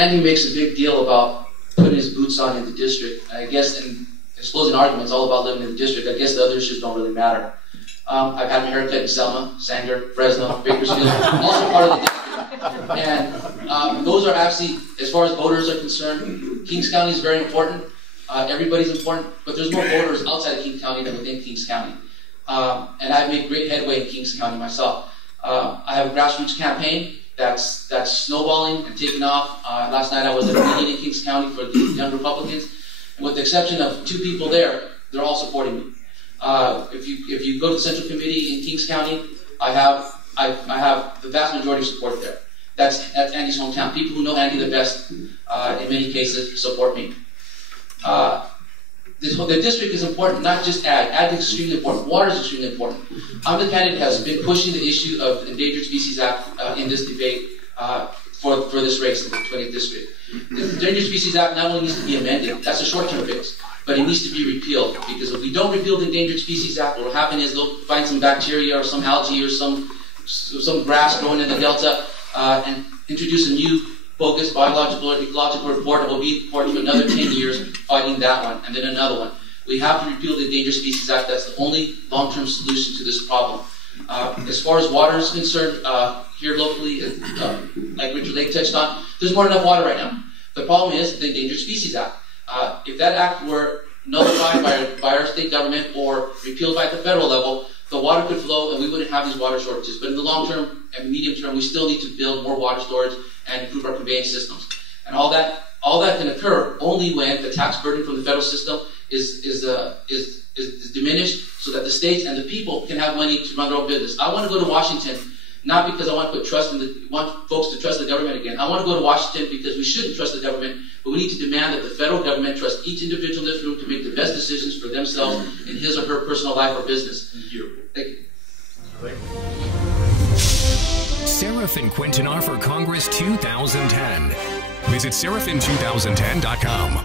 Andy makes a big deal about putting his boots on in the district. I guess in exposing arguments all about living in the district, I guess the other issues don't really matter. I've had my haircut in Selma, Sanger, Fresno, Bakersfield, also part of the district. And those are actually, as far as voters are concerned, Kings County is very important. Everybody's important, but there's more voters outside of Kings County than within Kings County. And I've made great headway in Kings County myself. I have a grassroots campaign that's snowballing and taking off. Last night I was at a meeting in Kings County for the Young Republicans, and with the exception of 2 people there, they're all supporting me. If you go to the Central Committee in Kings County, I have the vast majority of support there. That's Andy's hometown. People who know Andy the best, in many cases, support me. The district is important, not just ag. Ag is extremely important. Water is extremely important. I'm the candidate that has been pushing the issue of the Endangered Species Act in this debate for this race in the 20th district. The Endangered Species Act not only needs to be amended, that's a short-term fix, but it needs to be repealed, because if we don't repeal the Endangered Species Act, what will happen is they'll find some bacteria or some algae or some grass growing in the delta and introduce a new bogus biological or ecological report, and we'll be in court for another 10 years fighting that one, and then another one. We have to repeal the Endangered Species Act. That's the only long-term solution to this problem. As far as water is concerned, here locally, like Richard Lake touched on, there's more than enough water right now. The problem is the Endangered Species Act. If that act were nullified by our state government or repealed by the federal level, the water could flow and we wouldn't have these water shortages. But in the long term and medium term, we still need to build more water storage and improve our conveyance systems. And all that can occur only when the tax burden from the federal system is diminished, so that the states and the people can have money to run their own business. I want to go to Washington not because I want to put want folks to trust the government again. I want to go to Washington because we shouldn't trust the government, but we need to demand that the federal government trust each individual in this room to make the best decisions for themselves in his or her personal life or business. Thank you. Thank you. Serafin Quintanar for Congress 2010. Visit serafin2010.com.